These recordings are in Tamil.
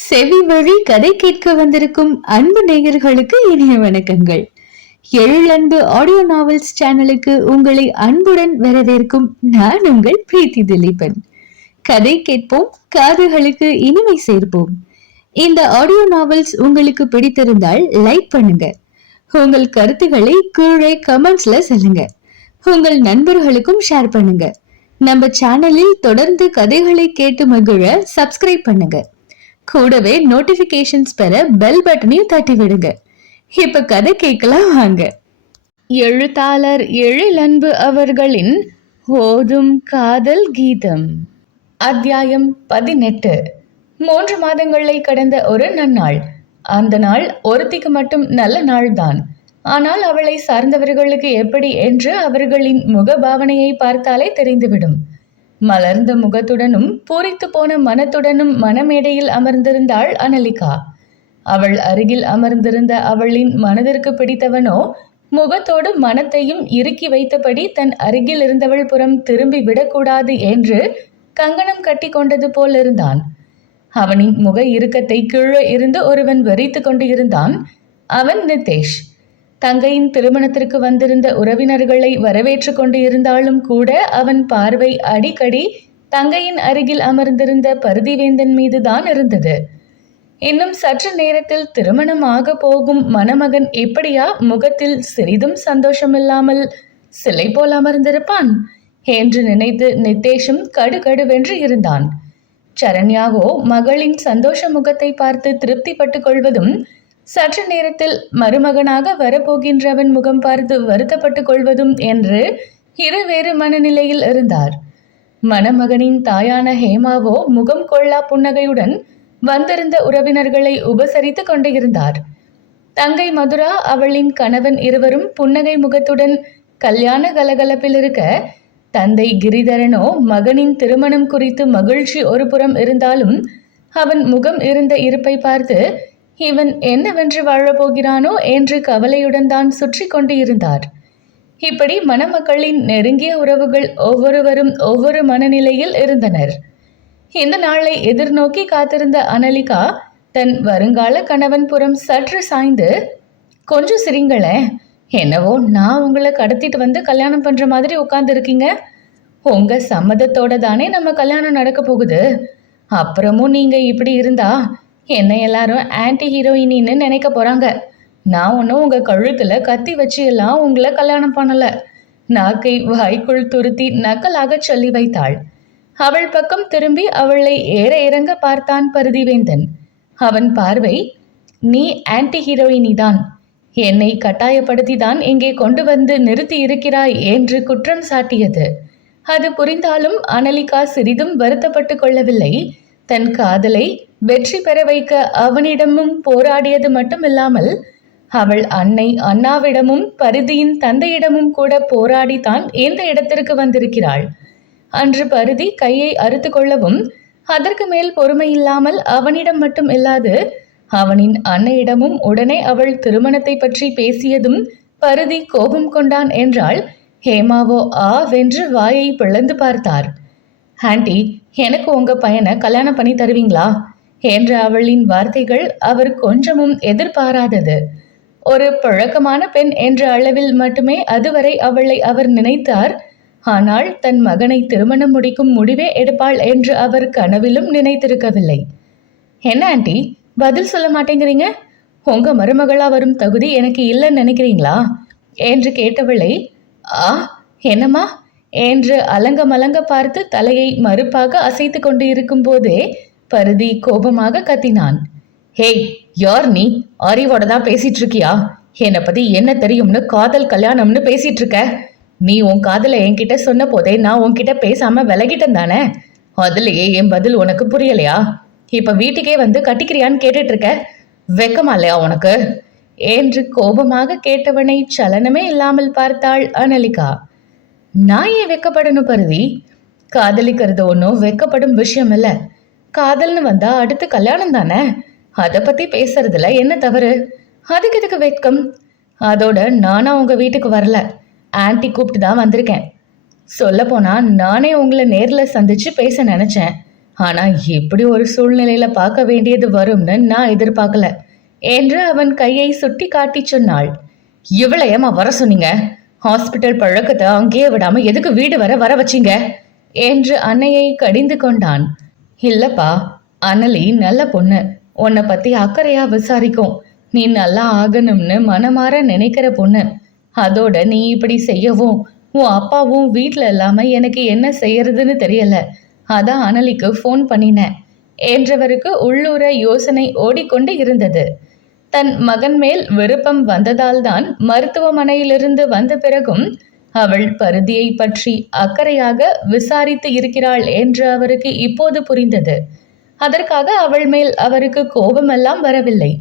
செவி வழி கதை கேட்க வந்திருக்கும் அன்பு நேயர்களுக்கு இனிய வணக்கங்கள். எழிலன்பு ஆடியோ நாவல்ஸ் சேனலுக்கு உங்களை அன்புடன் வரவேற்கும் நான் உங்கள் பிரீத்தி திலீபன். கதை கேட்போம், காதுகளுக்கு இனிமை சேர்ப்போம். இந்த ஆடியோ நாவல்ஸ் உங்களுக்கு பிடித்திருந்தால் லைக் பண்ணுங்க. உங்கள் கருத்துக்களை கீழே கமெண்ட்ஸ்ல சொல்லுங்க. உங்கள் நண்பர்களுக்கும் ஷேர் பண்ணுங்க. நம்ம சேனலில் தொடர்ந்து கதைகளை கேட்டு மகிழ சப்ஸ்கிரைப் பண்ணுங்க. கூடவே நோட்டிபிகேஷன்ஸ் பெற பெல் பட்டனையும் தட்டி விடுங்க. இப்ப கதை கேட்கலாம் வாங்க. எழுத்தாளர் எழிலன்பு அவர்களின் ஓதும் காதல் கீதம், அத்தியாயம் 18. 3 மாதங்களை கடந்த ஒரு நன்னாள். அந்த நாள் ஒருத்திக்கு மட்டும் நல்ல நாள்தான். ஆனால் அவளை சார்ந்தவர்களுக்கு எப்படி என்று அவர்களின் முகபாவனையை பார்த்தாலே தெரிந்துவிடும். மலர்ந்த முகத்துடனும் பூரித்து போன மனத்துடனும் மனமேடையில் அமர்ந்திருந்தாள் அனலிகா. அவள் அருகில் அமர்ந்திருந்த அவளின் மனதிற்கு பிடித்தவனோ முகத்தோடு மனத்தையும் இறுக்கி வைத்தபடி தன் அருகில் இருந்தவள் புறம் திரும்பி விடக்கூடாது என்று கங்கணம் கட்டி கொண்டது போல் இருந்தான். அவனின் முக இறுக்கத்தை கீழே இருந்து ஒருவன் வெறித்து கொண்டு இருந்தான். அவன் நிதேஷ். தங்கையின் திருமணத்திற்கு வந்திருந்த உறவினர்களை வரவேற்று கொண்டு இருந்தாலும் கூட அவன் பார்வை அடிக்கடி தங்கையின் அருகில் அமர்ந்திருந்த பருதிவேந்தன் மீதுதான் இருந்தது. இன்னும் சற்று நேரத்தில் திருமணம் ஆக போகும் மணமகன் எப்படியா முகத்தில் சிறிதும் சந்தோஷமில்லாமல் சிலை போல் அமர்ந்திருப்பான் என்று நினைத்து நிதேஷும் கடுகடுவென்று இருந்தான். சரண்யாவோ மகளின் சந்தோஷ முகத்தை பார்த்து திருப்திப்பட்டுக் கொள்வதும், சற்று நேரத்தில் மருமகனாக வரப்போகின்றவன் முகம் பார்த்து வருத்தப்பட்டுக் கொள்வதும் என்று இருவேறு மனநிலையில் இருந்தார். மணமகனின் தாயான ஹேமாவோ முகம் கொள்ளா புன்னகையுடன் வந்திருந்த உறவினர்களை உபசரித்து கொண்டு இருந்தார். தங்கை மதுரா, அவளின் கணவன் இருவரும் புன்னகை முகத்துடன் கல்யாண கலகலப்பில் இருக்க, தந்தை கிரிதரனோ மகனின் திருமணம் குறித்து மகிழ்ச்சி ஒரு புறம் இருந்தாலும் அவன் முகம் இருந்த இருப்பை பார்த்து இவன் என்னவென்று வாழப்போகிறானோ என்று கவலையுடன் தான் சுற்றி கொண்டு இருந்தார். இப்படி மணமக்களின் நெருங்கிய உறவுகள் ஒவ்வொருவரும் ஒவ்வொரு மனநிலையில் இருந்தனர். இந்த நாளை எதிர்நோக்கி காத்திருந்த அனலிகா தன் வருங்கால கணவன் புறம் சற்று சாய்ந்து, கொஞ்சம் சிரிங்களே, என்னவோ நான் உங்களை கடத்திட்டு வந்து கல்யாணம் பண்ற மாதிரி உட்கார்ந்து இருக்கீங்க. உங்க சம்மதத்தோட தானே நம்ம கல்யாணம் நடக்க போகுது. அப்புறமும் நீங்க இப்படி இருந்தா என்னை எல்லாரும் ஆன்டி ஹீரோயினின்னு நினைக்க போறாங்க. நான் ஒன்றும் உங்க கழுத்துல கத்தி வச்சு எல்லாம் உங்களை கல்யாணம் பண்ணல. நாக்கை வாய்க்குள் துருத்தி நக்கலாக சொல்லி வைத்தாள். அவள் பக்கம் திரும்பி அவளை ஏற இறங்க பார்த்தான் பருதிவேந்தன். அவன் பார்வை, நீ ஆன்டி ஹீரோயினி தான், என்னை கட்டாயப்படுத்தி தான் இங்கே கொண்டு வந்து நிறுத்தி இருக்கிறாய் என்று குற்றம் சாட்டியது. அது புரிந்தாலும் அனலிகா சிறிதும் வருத்தப்பட்டு கொள்ளவில்லை. தன் காதலை வெற்றி பெற வைக்க அவனிடமும் போராடியது மட்டுமில்லாமல் அவள் அன்னை அண்ணாவிடமும் பருதியின் தந்தையிடமும் கூட போராடித்தான் இந்த இடத்திற்கு வந்திருக்கிறாள். அன்று பருதி கையை அறுத்து கொள்ளவும் அதற்கு மேல் பொறுமையில்லாமல் அவனிடம் மட்டும் இல்லாது அவனின் அன்னையிடமும் உடனே அவள் திருமணத்தை பற்றி பேசியதும் பருதி கோபம் கொண்டான் என்றால் ஹேமாவோ வென்று வாயை பிளந்து பார்த்தார். ஆண்டி, எனக்கு உங்க பையனை கல்யாணம் பண்ணி தருவீங்களா என்ற அவளின் வார்த்தைகள் அவர் கொஞ்சமும் எதிர்பாராதது. ஒரு பழக்கமான பெண் என்ற அளவில் மட்டுமே அதுவரை அவளை அவர் நினைத்தார். ஆனால் தன் மகனை திருமணம் முடிக்கும் முடிவே எடுப்பாள் என்று அவர் கனவிலும் நினைத்திருக்கவில்லை. என்ன ஆண்டி, பதில் சொல்ல மாட்டேங்கிறீங்க? உங்க மருமகளா வரும் தகுதி எனக்கு இல்லைன்னு நினைக்கிறீங்களா என்று கேட்டவளை, என்னம்மா என்று அலங்க பார்த்து தலையை மறுப்பாக அசைத்து கொண்டு இருக்கும் போதே பருதி கோபமாக கத்தினான். ஹேய், யார் நீ? அறிவோட தான் பேசிட்டு இருக்கியா? என்னை பத்தி என்ன தெரியும்னு காதல் கல்யாணம்னு பேசிட்டு இருக்க? நீ உன் காதலை என்கிட்ட சொன்ன போதே நான் உன்கிட்ட பேசாம விலகிட்டேன் தானே? அதுலயே என் பதில் உனக்கு புரியலையா? இப்ப வீட்டுக்கே வந்து கட்டிக்கிறியான்னு கேட்டுட்டு இருக்க. வெக்கமா இல்லையா உனக்கு என்று கோபமாக கேட்டவனை சலனமே இல்லாமல் பார்த்தாள் அனலிகா. நான் ஏன் வெக்கப்படணும் பருதி? காதலிக்கிறது ஒன்றும் வெக்கப்படும் விஷயம் இல்லை. காதல்னு வந்தா அடுத்து கல்யாணம் தானே. அதை பத்தி பேசுறதுல என்ன தவறு? அதுக்கு எதுக்கு வெட்கம்? அதோட நானா உங்க வீட்டுக்கு வரல, ஆன்டி கூப்பிட்டு தான் வந்திருக்கேன். சொல்ல போனா நானே உங்களை நேர்ல சந்திச்சு பேச நினைச்சேன். ஆனா இப்படி ஒரு சூழ்நிலையில பார்க்க வேண்டியது வரும்னு நான் எதிர்பார்க்கல என்று அவன் கையை சுட்டி காட்டி சொன்னாள். இவ்வளவு ஏமா வர சொன்னீங்க? ஹாஸ்பிட்டல் பழக்கத்தை அங்கேயே விடாம எதுக்கு வீடு வர வர வச்சீங்க என்று அன்னையை கடிந்து கொண்டான். இல்லப்பா, அனலி நல்ல பொண்ணு, உன்னை பத்தி அக்கறையா விசாரிக்கும். நீ நல்லா ஆகணும்னு மனமாற நினைக்கிற பொண்ணு. அதோட நீ இப்படி செய்யவும் உன் அப்பாவும் வீட்டுல இல்லாம எனக்கு என்ன செய்யறதுன்னு தெரியல. அதான் அனலிக்கு ஃபோன் பண்ணினேன் என்றவருக்கு உள்ளூர யோசனை ஓடிக்கொண்டு இருந்தது. தன் மகன் மேல் விருப்பம் வந்ததால் தான் மருத்துவமனையிலிருந்து வந்த பிறகும் அவள் பருதியை பற்றி அக்கறையாக விசாரித்து இருக்கிறாள் என்று அவருக்கு இப்போது புரிந்தது. அதற்காக அவள் மேல் அவருக்கு கோபமெல்லாம் வரவில்லை.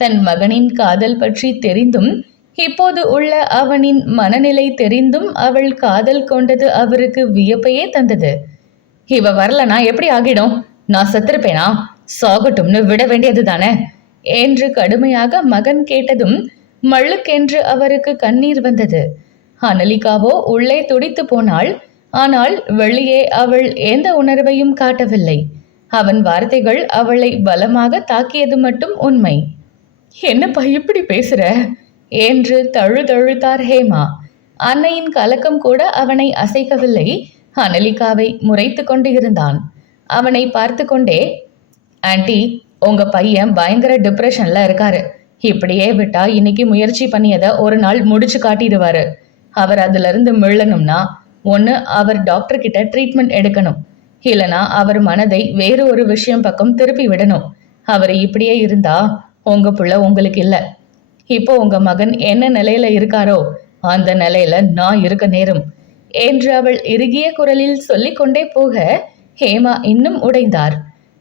தன் மகனின் காதல் பற்றி தெரிந்தும் இப்போது உள்ள அவனின் மனநிலை தெரிந்தும் அவள் காதல் கொண்டது அவருக்கு வியப்பையே தந்தது. இவ வரலனா எப்படி ஆகிடும்? நான் செத்திருப்பேனா? சாகட்டும்னு விட வேண்டியது தானே என்று கடுமையாக மகன் கேட்டதும் மள்ளுக்கென்று அவருக்கு கண்ணீர் வந்தது. அனலிகாவோ உள்ளே துடித்து போனாள். ஆனால் வெளியே அவள் எந்த உணர்வையும் காட்டவில்லை. அவன் வார்த்தைகள் அவளை பலமாக தாக்கியது மட்டும் உண்மை. என்னப்பா இப்படி பேசுற என்று தழுதழுத்தார் ஹேமா. அன்னையின் கலக்கம் கூட அவனை அசைக்கவில்லை. அனலிகாவை முறைத்து கொண்டு இருந்தான். அவனை பார்த்து கொண்டே, ஆண்டி, உங்க பையன் பயங்கர டிப்ரெஷன்ல இருக்காரு. இப்படியே விட்டா இன்னைக்கு முயற்சி பண்ணியதை ஒரு நாள் முடிச்சு காட்டிடுவாரு. அவர் அதுல இருந்து மீளணும்னா ஒன்று அவர் டாக்டர் கிட்ட ட்ரீட்மெண்ட் எடுக்கணும், இல்லைனா அவர் மனதை வேறு ஒரு விஷயம் பக்கம் திருப்பி விடணும். அவர் இப்படியே இருந்தா உங்க புள்ள உங்களுக்கு இல்லை. இப்போ உங்க மகன் என்ன நிலையில இருக்காரோ அந்த நிலையில நான் இருக்க நேரும் என்று அவள் இறுகிய குரலில் சொல்லிக் கொண்டே போக ஹேமா இன்னும் உடைந்தார்.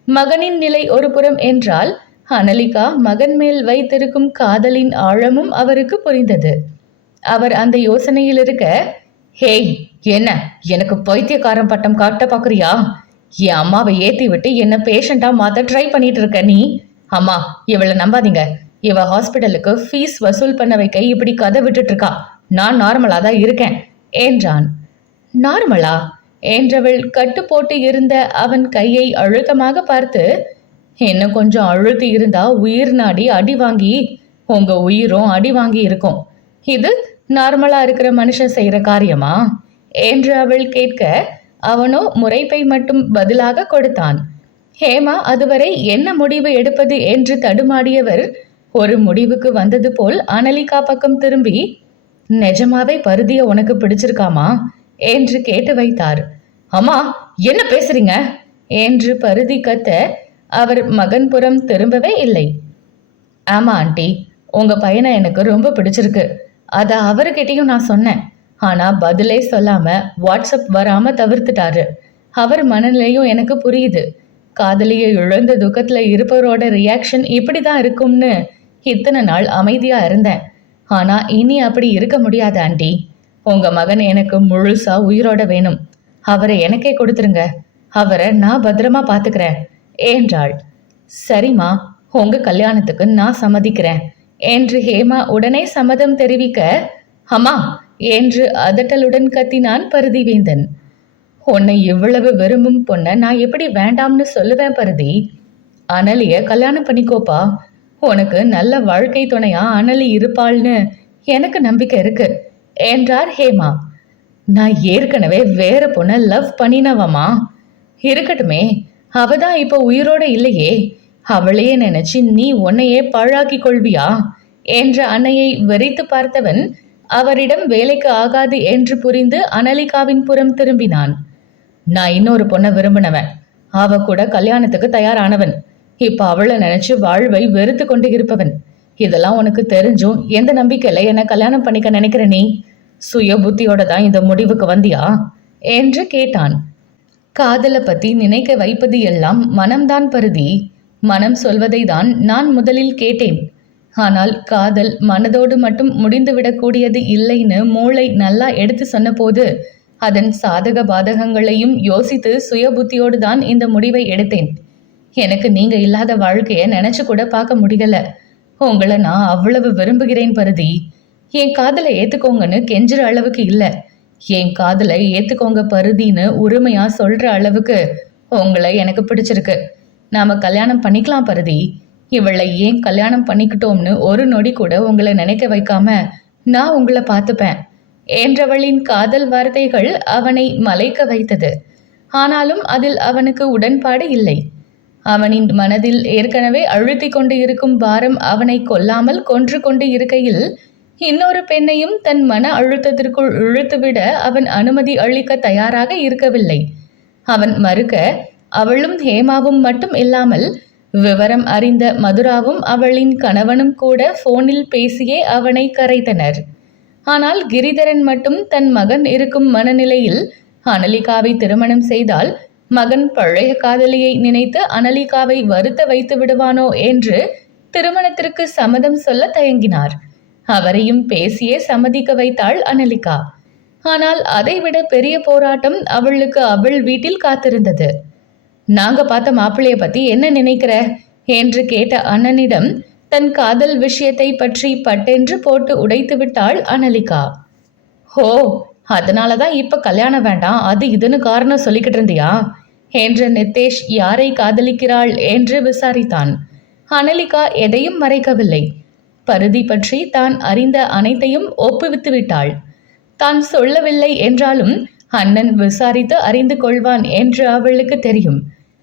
மகனின் நிலை ஒரு புறம் என்றால் அனலிகா மகன் மேல் வைத்திருக்கும் காதலின் ஆழமும் அவருக்கு புரிந்தது. அவர் அந்த யோசனையில் இருக்க, ஹேய், என்ன எனக்கு பைத்தியக்காரன் பட்டம் காட்ட பாக்குறியா? என் அம்மாவை ஏத்தி விட்டு என்ன பேஷண்டா மாத்த ட்ரை பண்ணிட்டு இருக்க நீ. அம்மா, இவளை நம்பாதீங்க. இவ ஹாஸ்பிட்டலுக்கு ஃபீஸ் வசூல் பண்ண வைக்க இப்படி கதை விட்டுட்டு இருக்கா. நான் நார்மலா தான் இருக்கேன் என்றான். நார்மலா என்றவள் கட்டு போட்டு இருந்த அவன் கையை அழுத்தமாக பார்த்து, இன்னும் கொஞ்சம் அழுத்தி இருந்தா உயிர் நாடி அடி வாங்கி உங்க உயிரும் அடி வாங்கி இருக்கும். இது நார்மலா இருக்கிற மனுஷன் செய்யற காரியமா என்று அவள் கேட்க அவனோ முறைப்பை மட்டும் பதிலாக கொடுத்தான். ஹேமா அதுவரை என்ன முடிவு எடுப்பது என்று தடுமாடியவர் ஒரு முடிவுக்கு வந்தது போல் அனலிகா பக்கம் திரும்பி, நிஜமாவே பருதிய உனக்கு பிடிச்சிருக்காமா என்று கேட்டு வைத்தார். அம்மா, என்ன பேசுறீங்க என்று பருதி கத்த அவர் மகன் புறம் திரும்பவே இல்லை. ஆமா ஆண்டி, உங்க பையனை எனக்கு ரொம்ப பிடிச்சிருக்கு. அத அவர்கிட்டயும் நான் சொன்னேன். ஆனா பதிலே சொல்லாம வாட்ஸ்அப் வராம தவிர்த்துட்டாரு. அவர் மனநிலையும் எனக்கு புரியுது. காதலியை இழந்த துக்கத்துல இருப்பவரோட ரியாக்ஷன் இப்படிதான் இருக்கும்னு இத்தனை நாள் அமைதியா இருந்தேன். ஆனா இனி அப்படி இருக்க முடியாது ஆண்டி. உங்க மகன் எனக்கு முழுசா உயிரோட வேணும். அவரை எனக்கே கொடுத்துருங்க. அவரை நான் பத்திரமா பாத்துக்கிறேன் என்றாள். சரிம்மா, உங்க கல்யாணத்துக்கு நான் சம்மதிக்கிறேன் என்று ஹேமா உடனே சம்மதம் தெரிவிக்க, அம்மா என்று அதட்டலுடன் கத்தினான் பருதிவேந்தன். உன்னை இவ்வளவு விரும்பும் பொண்ண நான் எப்படி வேண்டாம்னு சொல்லுவேன் பருதி? அனலிய கல்யாணம் பண்ணிக்கோப்பா. உனக்கு நல்ல வாழ்க்கை துணையா அனலி இருப்பாள்னு எனக்கு நம்பிக்கை இருக்கு என்றார் ஹேமா. நான் ஏற்கனவே வேற பொண்ண லவ் பண்ணினவமா. இருக்கட்டுமே, அவதான் இப்ப உயிரோட இல்லையே. அவளையே நினைச்சு நீ உன்னையே பாழாக்கி கொள்வியா என்ற அன்னையை வெறித்து பார்த்தவன் அவரிடம் வேலைக்கு ஆகாது என்று புரிந்து அனலிகாவின் புறம் திரும்பினான். நான் இன்னொரு பொண்ணை விரும்பினவன். அவ கூட கல்யாணத்துக்கு தயாரானவன். இப்ப அவளை நினைச்சு வாழ்வை வெறுத்து கொண்டு இருப்பவன். இதெல்லாம் உனக்கு தெரிஞ்சும் எந்த நம்பிக்கையில என்ன கல்யாணம் பண்ணிக்க நினைக்கிற நீ? சுய புத்தியோட தான் இந்த முடிவுக்கு வந்தியா என்று கேட்டான். காதலை பத்தி நினைக்க வைப்பது எல்லாம் மனம்தான் பருதி. மனம் சொல்வதை தான் நான் முதலில் கேட்டேன். ஆனால் காதல் மனதோடு மட்டும் முடிந்துவிடக்கூடியது இல்லைன்னு மூளை நல்லா எடுத்து சொன்ன போது அதன் சாதக பாதகங்களையும் யோசித்து சுய புத்தியோடு தான் இந்த முடிவை எடுத்தேன். எனக்கு நீங்க இல்லாத வாழ்க்கைய நினைச்சு கூட பார்க்க முடியல. உங்களை நான் அவ்வளவு விரும்புகிறேன் பருதி. என் காதலை ஏத்துக்கோங்கன்னு கெஞ்சுற அளவுக்கு இல்ல. என் காதலை ஏத்துக்கோங்க பருதின்னு உரிமையா சொல்ற அளவுக்கு உங்களை எனக்கு பிடிச்சிருக்கு. நாம கல்யாணம் பண்ணிக்கலாம் பரதி. இவளை ஏன் கல்யாணம் பண்ணிக்கிட்டோம்னு ஒரு நொடி கூட உங்களை நினைக்க வைக்காம நான் உங்களை பார்த்துப்பேன் என்றவளின் காதல் வார்த்தைகள் அவனை மலைக்க வைத்தது. ஆனாலும் அதில் அவனுக்கு உடன்பாடு இல்லை. அவனின் மனதில் ஏற்கனவே அழுத்தி கொண்டு இருக்கும் பாரம் அவனை கொல்லாமல் கொன்று கொண்டு இருக்கையில் இன்னொரு பெண்ணையும் தன் மன அழுத்தத்திற்குள் இழுத்துவிட அவன் அனுமதி அளிக்க தயாராக இருக்கவில்லை. அவன் மறுக்க அவளும் ஹேமாவும் மட்டும் இல்லாமல் விவரம் அறிந்த மதுராவும் அவளின் கணவனும் கூட போனில் பேசியே அவனை கரைத்தனர். ஆனால் கிரிதரன் மட்டும் தன் மகன் இருக்கும் மனநிலையில் அனலிகாவை திருமணம் செய்தால் மகன் பழைய காதலியை நினைத்து அனலிகாவை வருத்த வைத்து விடுவானோ என்று திருமணத்திற்கு சம்மதம் சொல்ல தயங்கினார். அவரையும் பேசியே சம்மதிக்க வைத்தாள் அனலிகா. ஆனால் அதைவிட பெரிய போராட்டம் அவளுக்கு அவள் வீட்டில் காத்திருந்தது. நாங்க பார்த்த மாப்பிள்ளைய பத்தி என்ன நினைக்கிற என்று கேட்ட அண்ணனிடம் தன் காதல் விஷயத்தை பற்றி பட்டென்று போட்டு உடைத்து விட்டாள் அனலிகா. ஹோ, அதனாலதான் இப்ப கல்யாணம் வேண்டாம் அது இதுன்னு காரணம் சொல்லிக்கிட்டு இருந்தியா என்ற நித்தேஷ் யாரை காதலிக்கிறாள் என்று விசாரித்தான். அனலிகா எதையும் மறைக்கவில்லை. பருதி பற்றி தான் அறிந்த அனைத்தையும் ஒப்புவித்து விட்டாள். தான் சொல்லவில்லை என்றாலும் அண்ணன் விசாரித்து அறிந்து கொள்வான் என்று அவளுக்கு தெரியும்.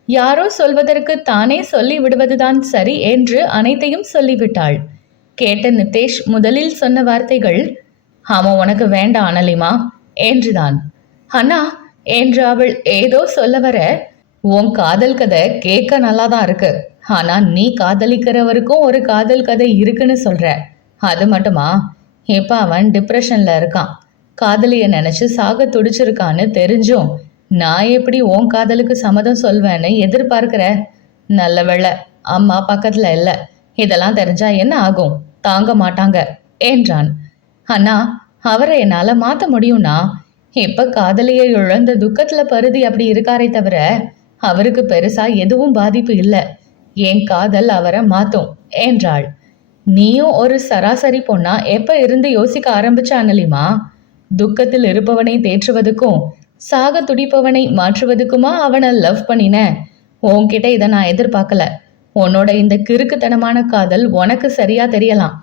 யாரோ சொல்வதற்கு தானே சொல்லி விடுவதுதான் சரி என்று அனைத்தையும் சொல்லிவிட்டாள். கேட்ட நித்தேஷ் முதலில் சொன்ன வார்த்தைகள், அவன் உனக்கு வேண்டாம் அனலிமா என்றுதான். அண்ணா என்று அவள் ஏதோ சொல்ல வர, உன் காதல் கதை கேட்க நல்லாதான் இருக்கு. ஆனா நீ காதலிக்கிறவருக்கும் ஒரு காதல் கதை இருக்குன்னு சொல்ற, அது மட்டுமா? இப்ப அவன் டிப்ரெஷன்ல இருக்கான். காதலிய நினைச்சு சாக துடிச்சிருக்கான்னு தெரிஞ்சும் நான் எப்படி உன் காதலுக்கு சம்மதம் சொல்வேன்னு எதிர்பார்க்கிற? நல்ல வேளை அம்மா பக்கத்துல இல்ல. இதெல்லாம் தெரிஞ்சா என்ன ஆகும்? தாங்க மாட்டாங்க என்றான். அண்ணா, அவரை என்னால மாத்த முடியும்னா? இப்ப காதலியை இழந்த துக்கத்துல பருதி அப்படி இருக்காரே தவிர அவருக்கு பெருசா எதுவும் பாதிப்பு இல்லை. என் காதல் அவரை மாத்தும் என்றாள். நீயும் ஒரு சராசரி பொண்ணா எப்ப இருந்து யோசிக்க ஆரம்பிச்ச அனலிமா? துக்கத்தில் இருப்பவனை தேற்றுவதுக்கும் சாக துடிப்பவனை மாற்றுவதுக்குமா அவனை லவ் பண்ணின? உன்கிட்ட இதை நான் எதிர்பார்க்கல. உன்னோட இந்த கிறுக்குத்தனமான காதல் உனக்கு சரியா தெரியலாம்,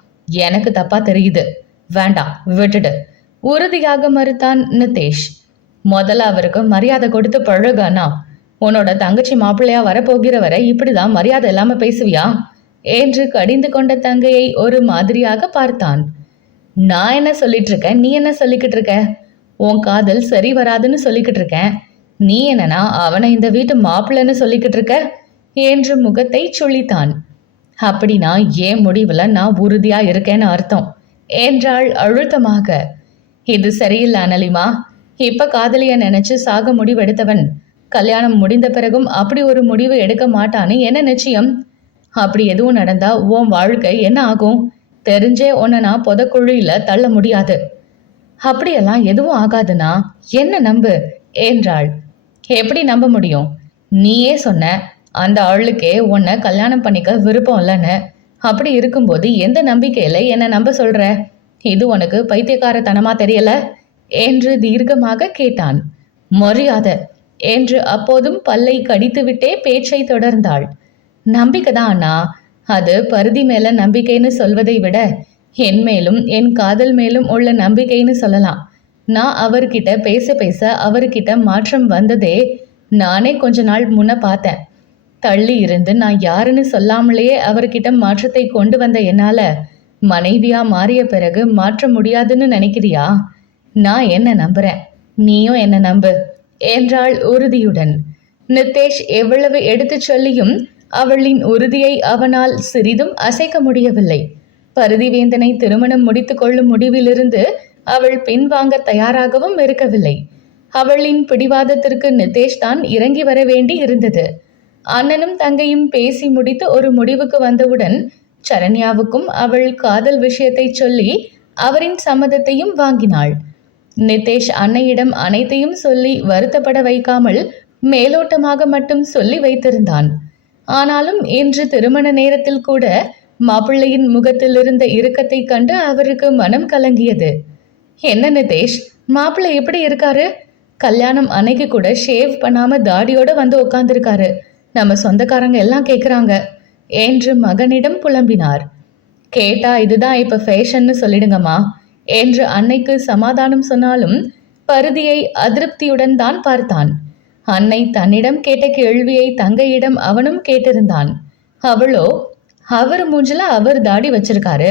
எனக்கு தப்பா தெரியுது. வேண்டாம், விட்டுடு உறுதியாக மறுத்தான் நித்தேஷ். முதல்ல அவருக்கு மரியாதை கொடுத்து பழகானா? உன்னோட தங்கச்சி மாப்பிள்ளையா வரப்போகிற வரை இப்படிதான் மரியாதை இல்லாம பேசுவியா என்று கடிந்து கொண்ட தங்கையை ஒரு மாதிரியாக பார்த்தான். நான் என்ன சொல்லிட்டு இருக்கேன், நீ என்ன சொல்லிக்கிட்டு இருக்க? உன் காதல் சரி வராதுன்னு சொல்லிக்கிட்டு இருக்கேன். நீ என்னன்னா அவனை இந்த வீட்டு மாப்பிள்ளைன்னு சொல்லிக்கிட்டு இருக்க என்று முகத்தை சுழித்தான். அப்படின்னா ஏன் முடிவுல நான் உறுதியா இருக்கேன்னு அர்த்தம் என்றாள் அழுத்தமாக. இது சரியில்லை அனலிமா. இப்ப காதலிய நினைச்சு சாக முடிவெடுத்தவன் கல்யாணம் முடிந்த பிறகும் அப்படி ஒரு முடிவு எடுக்க மாட்டான்னு என்ன நிச்சயம்? அப்படி எதுவும் நடந்தா உன் வாழ்க்கை என்ன ஆகும்? தெரிஞ்சே உன்னை நான் புதக்குழியில தள்ள முடியாது. அப்படியெல்லாம் எதுவும் ஆகாதுன்னா என்ன நம்பு என்றாள். எப்படி நம்ப முடியும்? நீயே சொன்ன அந்த ஆளுக்கே உன்னை கல்யாணம் பண்ணிக்க விருப்பம் இல்லைன்னு. அப்படி இருக்கும்போது எந்த நம்பிக்கையில என்ன நம்ப சொல்ற? இது உனக்கு பைத்தியக்காரத்தனமா தெரியல என்று தீர்க்கமாக கேட்டான். மரியாதை என்று அப்போதும் பல்லை கடித்துவிட்டே பேச்சை தொடர்ந்தாள். நம்பிக்கைதான் அண்ணா. அது பருதி மேல நம்பிக்கைன்னு சொல்வதை விட என் மேலும் என் காதல் மேலும் உள்ள நம்பிக்கைன்னு சொல்லலாம். நான் அவர்கிட்ட பேச பேச அவர்கிட்ட மாற்றம் வந்ததே நானே கொஞ்ச நாள் முன்ன பார்த்தேன். தள்ளி இருந்து நான் யாருன்னு சொல்லாமலேயே அவர்கிட்ட மாற்றத்தை கொண்டு வந்த என்னால மனைவியா மாறிய பிறகு மாற்ற முடியாதுன்னு நினைக்கிறியா? நான் என்ன நம்புறேன், நீயும் என்ன நம்பு என்றாள் உறுதியுடன். நித்தேஷ் எவ்வளவு எடுத்து சொல்லியும் அவளின் உறுதியை அவனால் சிறிதும் அசைக்க முடியவில்லை. பருதிவேந்தனை திருமணம் முடித்து கொள்ளும் முடிவிலிருந்து அவள் பின்வாங்க தயாராகவும் இருக்கவில்லை. அவளின் பிடிவாதத்திற்கு நித்தேஷ் தான் இறங்கி வர வேண்டி இருந்தது. அண்ணனும் தங்கையும் பேசி முடித்து ஒரு முடிவுக்கு வந்தவுடன் சரண்யாவுக்கும் அவள் காதல் விஷயத்தை சொல்லி அவரின் சம்மதத்தையும் வாங்கினாள். நித்தேஷ் அன்னையிடம் அனைத்தையும் சொல்லி வருத்தப்பட வைக்காமல் மேலோட்டமாக மட்டும் சொல்லி வைத்திருந்தான். ஆனாலும் இன்று திருமண நேரத்தில் கூட மாப்பிள்ளையின் முகத்தில் இருந்த இறுக்கத்தை கண்டு அவருக்கு மனம் கலங்கியது. என்ன நிதேஷ், மாப்பிள்ளை எப்படி இருக்காரு? கல்யாணம் அன்னைக்கு கூட ஷேவ் பண்ணாம தாடியோட வந்து உட்காந்துருக்காரு. நம்ம சொந்தக்காரங்க எல்லாம் கேட்குறாங்க என்று மகனிடம் புலம்பினார். கேட்டா இதுதான் இப்ப ஃபேஷன்னு சொல்லிடுங்கம்மா என்று அன்னைக்கு சமாதானம் சொன்னாலும் பருதியை அதிருப்தியுடன் தான் பார்த்தான். அன்னை தன்னிடம் கேட்ட கேள்வியை தங்கையிடம் அவனும் கேட்டிருந்தான். அவளோ, அவர் மூஞ்சில அவர் தாடி வச்சிருக்காரு,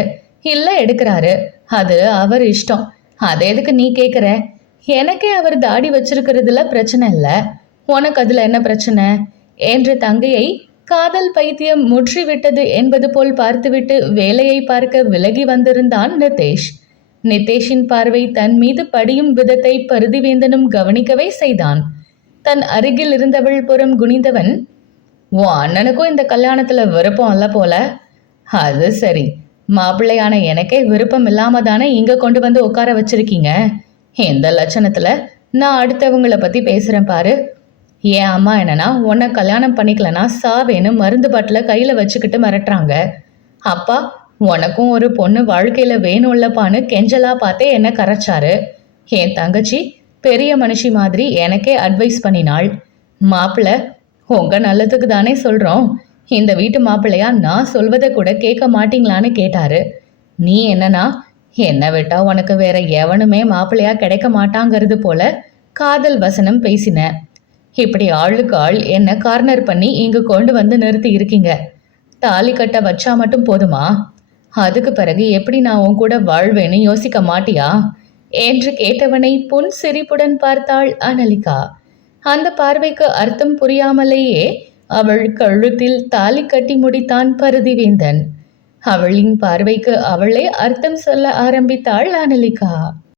இல்ல எடுக்கிறாரு, அது அவர் இஷ்டம், அது எதுக்கு நீ கேட்குற? எனக்கே அவர் தாடி வச்சிருக்கிறதுல பிரச்சனை இல்லை, உனக்கு அதுல என்ன பிரச்சனை என்று தங்கையை காதல் பைத்தியம் முற்றிவிட்டது என்பது போல் பார்த்துவிட்டு வேலையை பார்க்க விலகி வந்திருந்தான் நிதேஷ். நிதேஷின் பார்வை தன் மீது படியும் விதத்தை பருதிவேந்தனும் கவனிக்கவே செய்தான். தன் அருகில் இருந்தவள் புறம் குனிந்தவன், உன் அண்ணனுக்கும் இந்த கல்யாணத்துல விருப்பம் இல்ல போல. அது சரி, மாப்பிள்ளையான எனக்கே விருப்பம் இல்லாம தானே இங்க கொண்டு வந்து உட்கார வச்சிருக்கீங்க. இந்த லட்சணத்துல நான் அடுத்தவங்கள பத்தி பேசுறேன் பாரு. என் அம்மா என்னன்னா, உன்னை கல்யாணம் பண்ணிக்கலனா சாவேன்னு மருந்து பாட்டில கையில வச்சுக்கிட்டு மிரட்டுறாங்க. அப்பா உனக்கும் ஒரு பொண்ணு வாழ்க்கையில வேணும்லப்பான்னு கெஞ்சலா பார்த்தே என்ன கரைச்சாரு. என் தங்கச்சி பெரிய மனுஷி மாதிரி எனக்கே அட்வைஸ் பண்ணினாள். மாப்பிள்ளை உங்க நல்லதுக்கு தானே சொல்றோம், இந்த வீட்டு மாப்பிள்ளையா நான் சொல்வதை கூட கேட்க மாட்டீங்களான்னு கேட்டாரு. நீ என்னன்னா, என்ன விட்டா உனக்கு வேற எவனுமே மாப்பிள்ளையா கிடைக்க மாட்டாங்கிறது போல காதல் வசனம் பேசின. இப்படி ஆளுக்கு ஆள் என்ன கார்னர் பண்ணி இங்கு கொண்டு வந்து நிறுத்தி இருக்கீங்க. தாலி கட்ட வச்சா மட்டும் போதுமா? அதுக்கு பிறகு எப்படி நான் உன் கூட வாழ்வேன்னு யோசிக்க மாட்டியா என்று கேட்டவனை புன் சிரிப்புடன் பார்த்தாள் அனலிகா. அந்த பார்வைக்கு அர்த்தம் புரியாமலேயே அவள் கழுத்தில் தாலி கட்டி முடித்தான் பருதிவேந்தன். அவளின் பார்வைக்கு அவளே அர்த்தம் சொல்ல ஆரம்பித்தாள் அனலிகா.